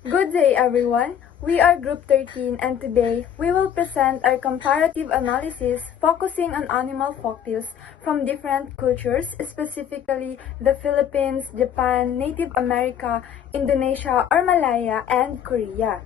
Good day, everyone. We are Group 13, and today we will present our comparative analysis focusing on animal folktales from different cultures, specifically the Philippines, Japan, Native America, Indonesia or Malaya, and Korea.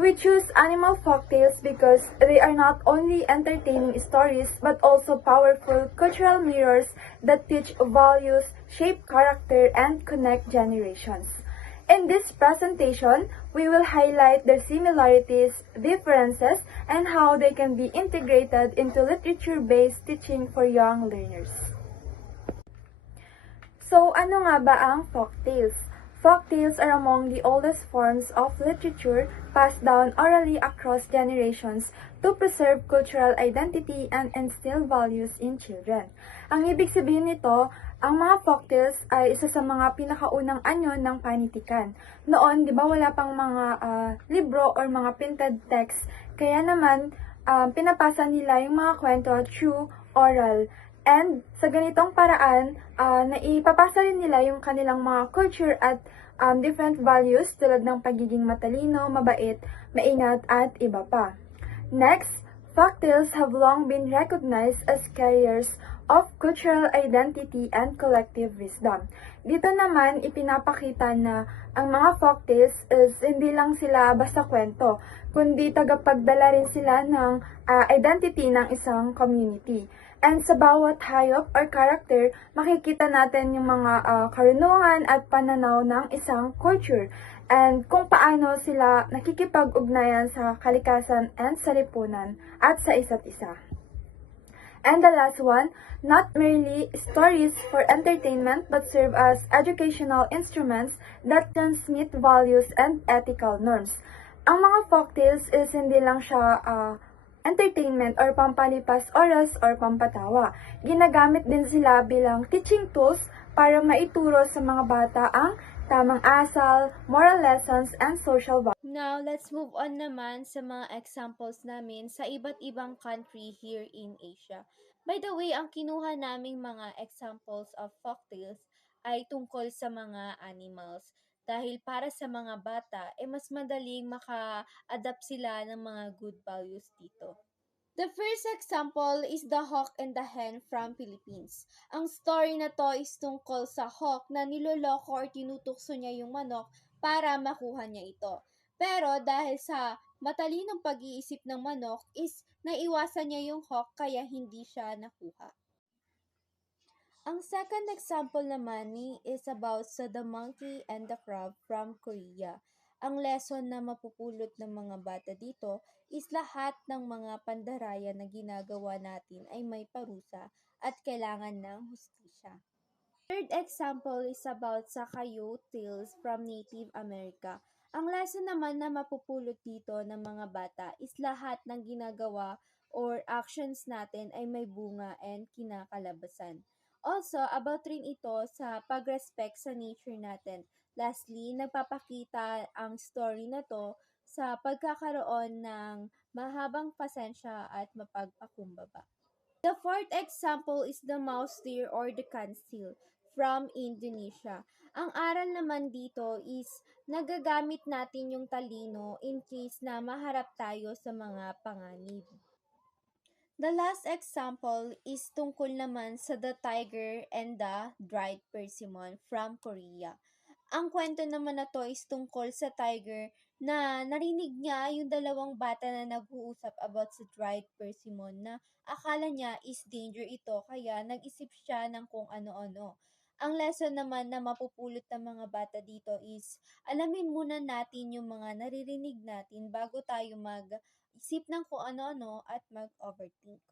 We choose animal folktales because they are not only entertaining stories but also powerful cultural mirrors that teach values, shape character, and connect generations. In this presentation, we will highlight their similarities, differences, and how they can be integrated into literature-based teaching for young learners. So, ano nga ba ang folktales? Folktales are among the oldest forms of literature passed down orally across generations to preserve cultural identity and instill values in children. Ang ibig sabihin nito, ang mga folktales ay isa sa mga pinakaunang anyo ng panitikan. Noon, di ba, wala pang mga libro or mga printed text, kaya naman pinapasa nila yung mga kwento through oral. And sa ganitong paraan, naipapasa rin nila yung kanilang mga culture at different values tulad ng pagiging matalino, mabait, maingat, at iba pa. Next, folktales have long been recognized as carriers of cultural identity and collective wisdom. Dito naman, ipinapakita na ang mga folktales is hindi lang sila basta kwento, kundi tagapagdala rin sila ng identity ng isang community. And sa bawat hayop or character, makikita natin yung mga karunungan at pananaw ng isang culture and kung paano sila nakikipag-ugnayan sa kalikasan and sa lipunan at sa isa't isa. And the last one, not merely stories for entertainment but serve as educational instruments that transmit values and ethical norms. Ang mga folktales is hindi lang siya entertainment or pampalipas oras or pampatawa. Ginagamit din sila bilang teaching tools para maituro sa mga bata ang tamang asal, moral lessons, and social values. Now, let's move on naman sa mga examples namin sa iba't ibang country here in Asia. By the way, ang kinuha naming mga examples of folktales ay tungkol sa mga animals. Dahil para sa mga bata, mas madaling maka-adapt sila ng mga good values dito. The first example is The Hawk and the Hen from Philippines. Ang story na to is tungkol sa hawk na niloloko or tinutukso niya yung manok para makuha niya ito. Pero dahil sa matalinong pag-iisip ng manok is naiwasan niya yung hawk kaya hindi siya nakuha. Ang second example naman is about sa The Monkey and the Crab from Korea. Ang lesson na mapupulot ng mga bata dito is lahat ng mga pandaraya na ginagawa natin ay may parusa at kailangan ng hustisya. Third example is about sa Coyote Tales from Native America. Ang lesson naman na mapupulot dito ng mga bata is lahat ng ginagawa or actions natin ay may bunga and kinakalabasan. Also, about rin ito sa pag-respect sa nature natin. Lastly, nagpapakita ang story na to sa pagkakaroon ng mahabang pasensya at mapagpakumbaba. The fourth example is the mouse deer or the kansil from Indonesia. Ang aral naman dito is nagagamit natin yung talino in case na maharap tayo sa mga panganib. The last example is tungkol naman sa The Tiger and the Dried Persimmon from Korea. Ang kwento naman na to is tungkol sa tiger na narinig niya yung dalawang bata na nag-uusap about sa dried persimmon na akala niya is danger ito kaya nag-isip siya ng kung ano-ano. Ang lesson naman na mapupulot ng mga bata dito is alamin muna natin yung mga naririnig natin bago tayo mag-isip ng kung ano-ano at mag-overthink.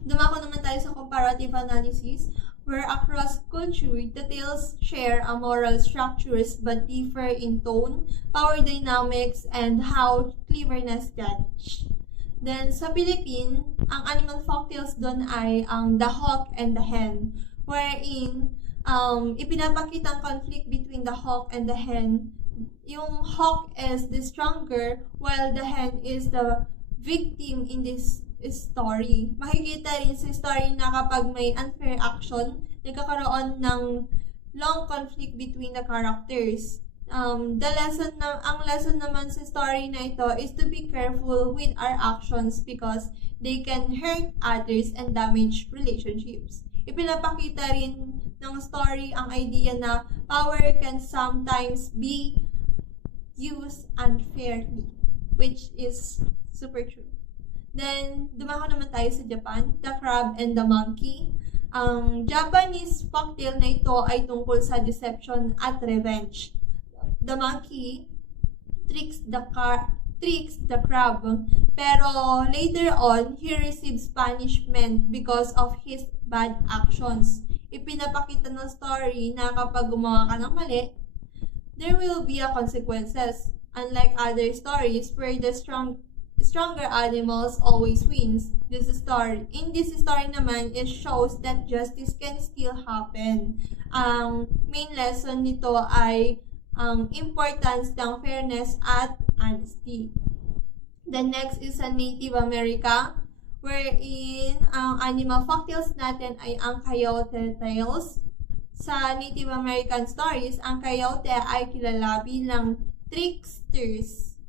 Dumako naman tayo sa comparative analysis where across culture, the tales share a moral structures but differ in tone, power dynamics, and how cleverness judged. Then, sa Philippines, ang animal folktales doon ay ang The Hawk and the Hen, wherein ipinapakita ang conflict between the hawk and the hen. Yung hawk is the stronger while the hen is the victim in this story. Makikita rin sa story na kapag may unfair action, nagkakaroon ng long conflict between the characters. Ang lesson naman sa story na ito is to be careful with our actions because they can hurt others and damage relationships. Ipinapakita rin ng story ang idea na power can sometimes be used unfairly, which is super true. Then, dumako naman tayo sa Japan, The Crab and the Monkey. Ang Japanese folktale na ito ay tungkol sa deception at revenge. The monkey tricks the crab, pero later on, he receives punishment because of his bad actions. Ipinapakita ng story na kapag gumawa ka ng mali, there will be a consequences. Unlike other stories where the stronger animals always wins. In this story naman, it shows that justice can still happen. Ang main lesson nito ay ang importance ng fairness at honesty. The next is sa Native America, wherein ang animal folktales natin ay ang Coyote Tales. Sa Native American stories, ang coyote ay kilala bilang tricksters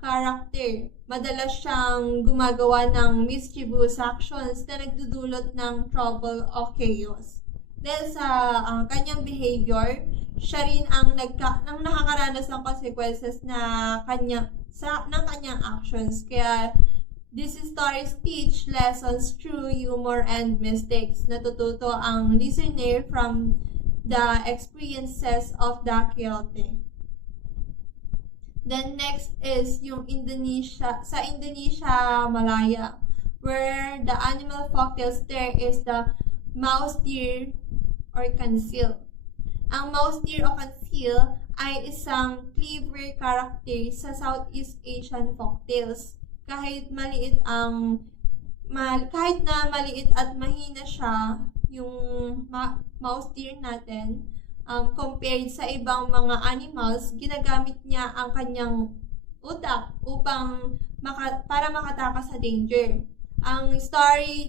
character. Madalas siyang gumagawa ng mischievous actions na nagdudulot ng trouble o chaos. Dahil sa kanyang behavior, siya rin ang nakakaranas ng consequences ng kanyang actions. Kaya, this stories teach lessons through humor and mistakes. Natututo ang listener from the experiences of the coyote. Then next is yung sa Indonesia, Malaya, where the animal folktales there is the mouse deer or kancil. Ang mouse deer o kancil ay isang clever character sa Southeast Asian folktales. Kahit na maliit at mahina siya, yung mouse deer natin, compared sa ibang mga animals, ginagamit niya ang kanyang utak para makatakas sa danger.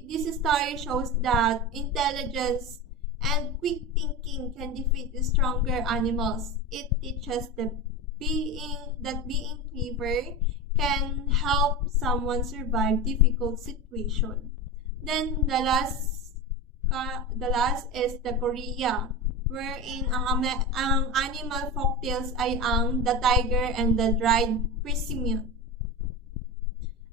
This story shows that intelligence and quick thinking can defeat the stronger animals. It teaches that being clever can help someone survive difficult situation. Then the last is the Korea, wherein ang animal folktales ay ang The Tiger and the Dried Persimmon.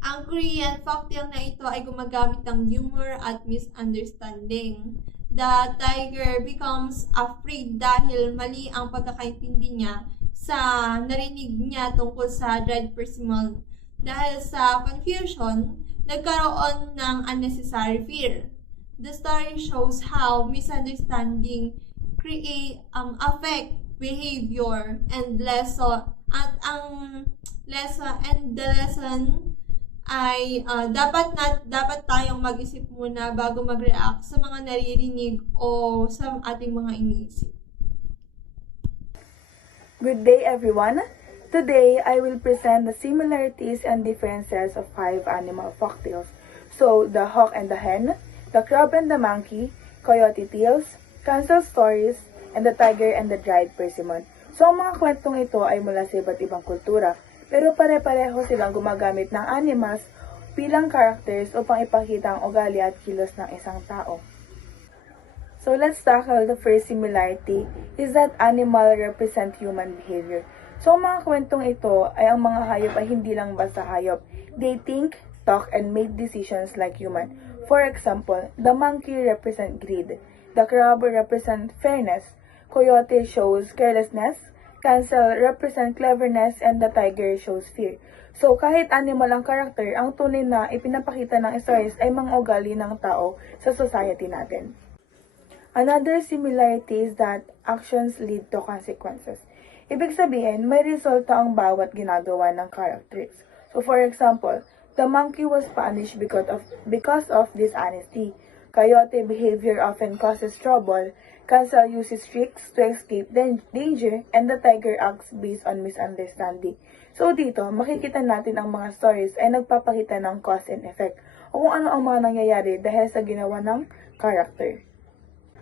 Ang Korean folktale na ito ay gumagamit ng humor at misunderstanding. The tiger becomes afraid dahil mali ang pagkakaintindi niya sa narinig niya tungkol sa dried persimmon. Dahil sa confusion, nagkaroon ng unnecessary fear. The story shows how misunderstanding affect behavior and lesson ay dapat tayong mag-isip muna bago mag-react sa mga naririnig o sa ating mga iniisip. Good day, everyone. Today, I will present the similarities and differences of 5 animal folktales. So, the hawk and the hen, the crab and the monkey, coyote tales, cancel stories, and the tiger and the dried persimmon. So, ang mga kwentong ito ay mula sa iba't ibang kultura, pero pare-pareho silang gumagamit ng animals bilang characters upang ipakita ang ugali at kilos ng isang tao. So, let's tackle the first similarity is that animal represent human behavior. So, ang mga kwentong ito ay ang mga hayop ay hindi lang basta hayop. They think, talk, and make decisions like human. For example, the monkey represent greed. The crab represent fairness, coyote shows carelessness, cancel represent cleverness, and the tiger shows fear. So, kahit animal ang karakter, ang tunay na ipinapakita ng stories ay mga ugali ng tao sa society natin. Another similarity is that actions lead to consequences. Ibig sabihin, may resulta ang bawat ginagawa ng characters. So, for example, the monkey was punished because of dishonesty. Coyote behavior often causes trouble, cancel uses tricks to escape danger, and the tiger acts based on misunderstanding. So dito, makikita natin ang mga stories ay nagpapakita ng cause and effect o kung ano ang mga nangyayari dahil sa ginawa ng character.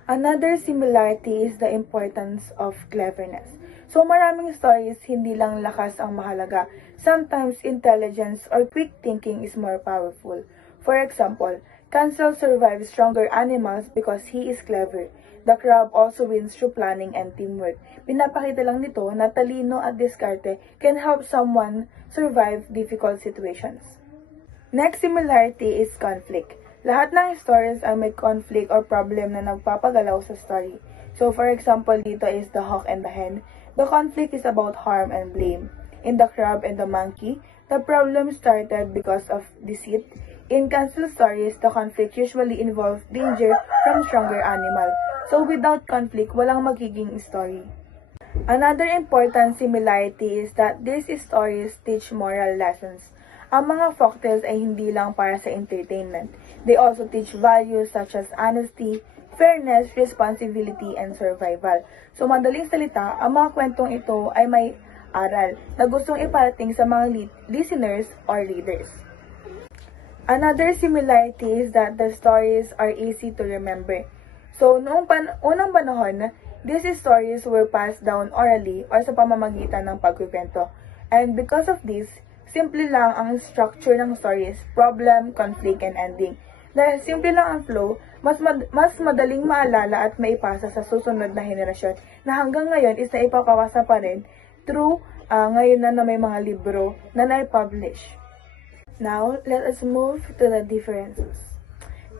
Another similarity is the importance of cleverness. So maraming stories, hindi lang lakas ang mahalaga. Sometimes intelligence or quick thinking is more powerful. For example, Cancel survives stronger animals because he is clever. The crab also wins through planning and teamwork. Pinapakita lang nito na talino at diskarte can help someone survive difficult situations. Next similarity is conflict. Lahat ng stories ay may conflict or problem na nagpapagalaw sa story. So for example, dito is The Hawk and the Hen. The conflict is about harm and blame. In The Crab and the Monkey, the problem started because of deceit. In Cancel stories, the conflict usually involves danger from stronger animal. So without conflict, walang magiging story. Another important similarity is that these stories teach moral lessons. Ang mga folktales ay hindi lang para sa entertainment. They also teach values such as honesty, fairness, responsibility, and survival. So madaling salita, ang mga kwentong ito ay may aral na gustong iparating sa mga listeners or readers. Another similarity is that the stories are easy to remember. So noong unang panahon, these stories were passed down orally or sa pamamagitan ng pagkukwento. And because of this, simple lang ang structure ng stories, problem, conflict, and ending. Dahil simple lang ang flow, mas madaling maalala at maipasa sa susunod na henerasyon na hanggang ngayon is naipapawasa pa rin through ngayon na may mga libro na na-publish. Now, let us move to the differences.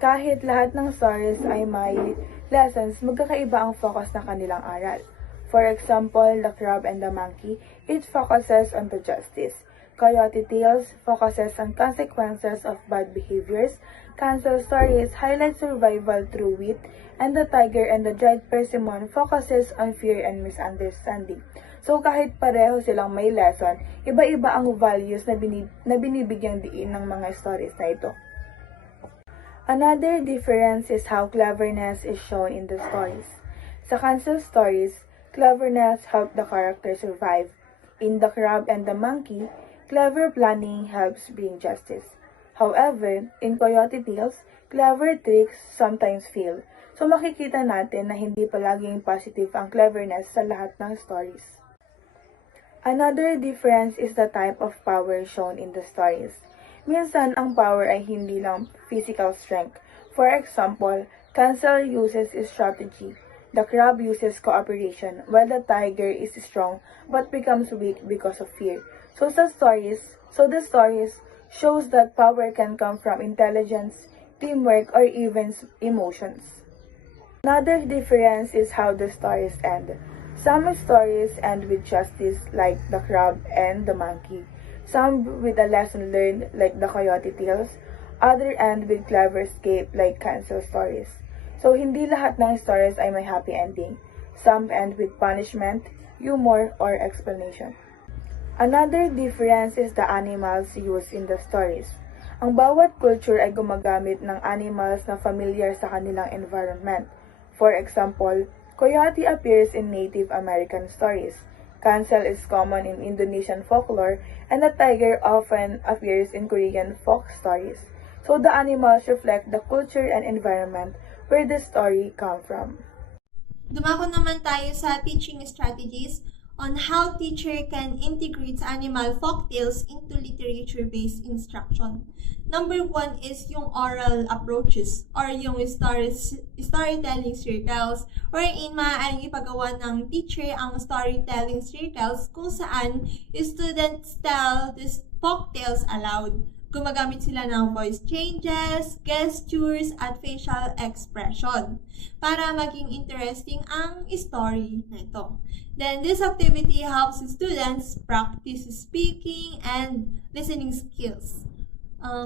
Kahit lahat ng stories ay may lessons, magkakaiba ang focus ng kanilang aral. For example, The Crab and the Monkey, it focuses on the justice. Coyote Tales focuses on consequences of bad behaviors. Cancel stories highlight survival through wit. And The Tiger and the Dried Persimmon focuses on fear and misunderstanding. So kahit pareho silang may lesson, iba-iba ang values na binibigyang diin ng mga stories na ito. Another difference is how cleverness is shown in the stories. Sa Cancel stories, cleverness helped the character survive. In The Crab and the Monkey, clever planning helps bring justice. However, in Coyote Tales, clever tricks sometimes fail. So makikita natin na hindi palaging positive ang cleverness sa lahat ng stories. Another difference is the type of power shown in the stories. Minsan, ang power ay hindi lang physical strength. For example, Cancel uses strategy. The Crab uses cooperation, while the Tiger is strong but becomes weak because of fear. So the stories shows that power can come from intelligence, teamwork, or even emotions. Another difference is how the stories end. Some stories end with justice like The Crab and the Monkey. Some with a lesson learned like the Coyote Tales. Other end with clever escape like Cancel stories. So hindi lahat ng stories ay may happy ending. Some end with punishment, humor, or explanation. Another difference is the animals used in the stories. Ang bawat culture ay gumagamit ng animals na familiar sa kanilang environment. For example, Coyote appears in Native American stories. Cancel is common in Indonesian folklore, and the tiger often appears in Korean folk stories. So the animals reflect the culture and environment where the story come from. Dumako naman tayo sa teaching strategies on how teacher can integrate animal folktales into literature-based instruction. Number 1 is yung oral approaches or yung storytelling circles wherein maaaring ipagawa ng teacher ang storytelling circles kung saan students tell these folktales aloud. Gumagamit sila ng voice changes, gestures, at facial expression para maging interesting ang story na ito. Then, this activity helps students practice speaking and listening skills.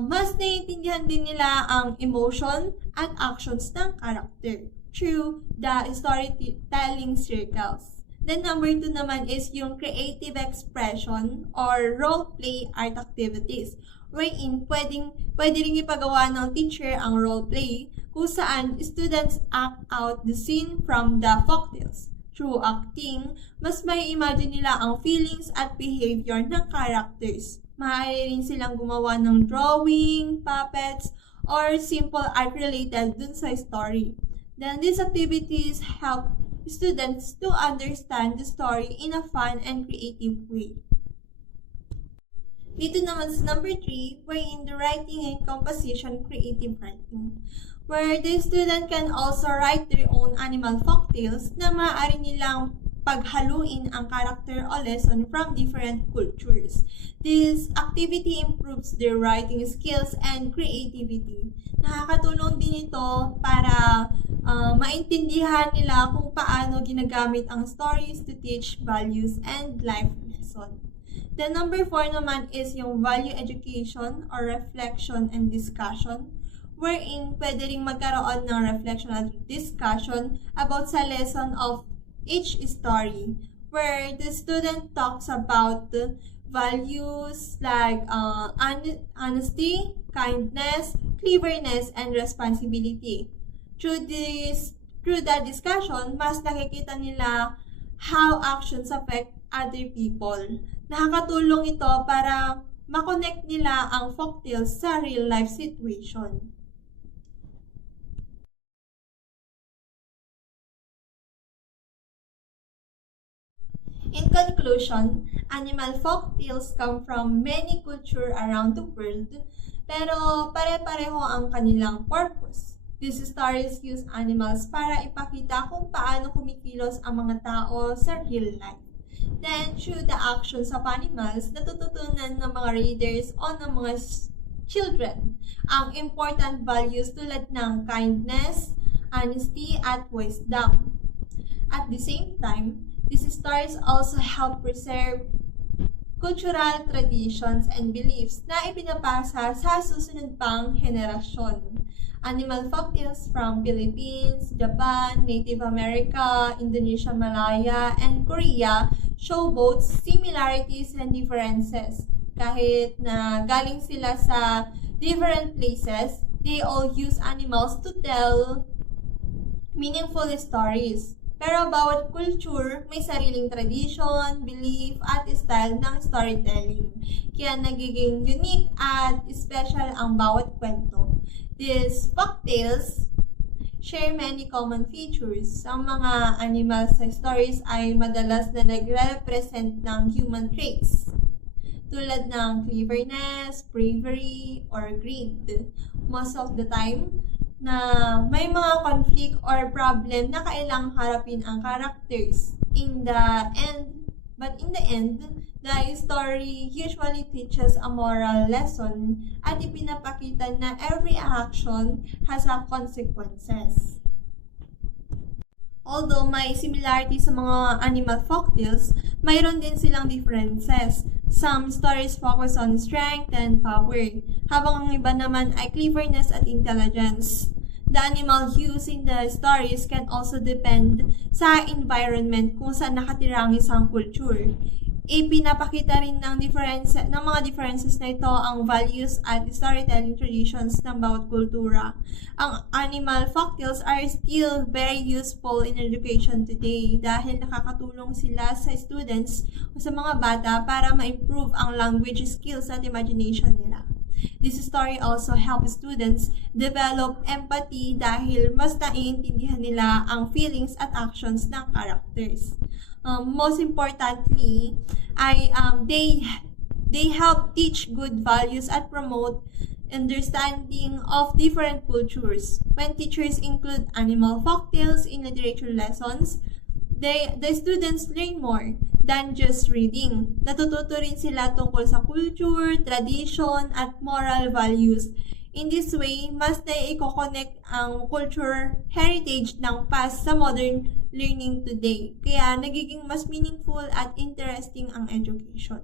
Mas naiintindihan din nila ang emotion at actions ng character through the storytelling circles. Then, number 2 naman is yung creative expression or role-play art activities wherein pwede rin ipagawa ng teacher ang role-play kung saan students act out the scene from the folktales. Through acting, mas may imagine nila ang feelings at behavior ng characters. Maaari rin silang gumawa ng drawing, puppets, or simple art related dun sa story. Then these activities help students to understand the story in a fun and creative way. Dito naman sa number 3, we're in the writing and composition creative writing, where the student can also write their own animal folktales na maaari nilang paghaluin ang character o lesson from different cultures. This activity improves their writing skills and creativity. Nakakatulong din ito para maintindihan nila kung paano ginagamit ang stories to teach values and life lesson. The number 4 naman is yung value education or reflection and discussion, wherein pwede ring magkaroon ng reflection at discussion about sa lesson of each story, where the student talks about values like honesty, kindness, cleverness, and responsibility. Through the discussion, mas nakikita nila how actions affect other people. Nakakatulong ito para makonect nila ang folktales sa real life situation. In conclusion, animal folktales come from many cultures around the world, pero pare-pareho ang kanilang purpose. These stories use animals para ipakita kung paano kumikilos ang mga tao sa real life. Then, through the actions of animals, natututunan ng mga readers o ng mga children ang important values tulad ng kindness, honesty, at wisdom. At the same time, these stories also help preserve cultural traditions and beliefs na ipinapasa sa susunod pang henerasyon. Animal folktales from Philippines, Japan, Native America, Indonesia, Malaya, and Korea show both similarities and differences. Kahit na galing sila sa different places, they all use animals to tell meaningful stories. Pero bawat culture may sariling tradition, belief, at style ng storytelling. Kaya nagiging unique at special ang bawat kwento. These folktales share many common features. Ang mga animals sa stories ay madalas na nagre-represent ng human traits, tulad ng cleverness, bravery, or greed. Most of the time, na may mga conflict or problem na kailangang harapin ang characters. But in the end, the story usually teaches a moral lesson at ipinapakita na every action has a consequences. Although may similarity sa mga animal folktales, mayroon din silang differences. Some stories focus on strength and power, habang ang iba naman ay cleverness at intelligence. The animal used in the stories can also depend sa environment kung saan nakatira ang isang culture. Ipinapakita rin ng mga differences na ito ang values at storytelling traditions ng bawat kultura. Ang animal folktales are still very useful in education today dahil nakakatulong sila sa students o sa mga bata para ma-improve ang language skills at imagination nila. This story also helps students develop empathy dahil mas naiintindihan nila ang feelings at actions ng characters. Most importantly, they help teach good values at promote understanding of different cultures. When teachers include animal folktales in literature lessons, the students learn more than just reading. Natututo rin sila tungkol sa culture, tradition, at moral values. In this way, mas na-i-connect ang culture heritage ng past sa modern learning today. Kaya nagiging mas meaningful at interesting ang education.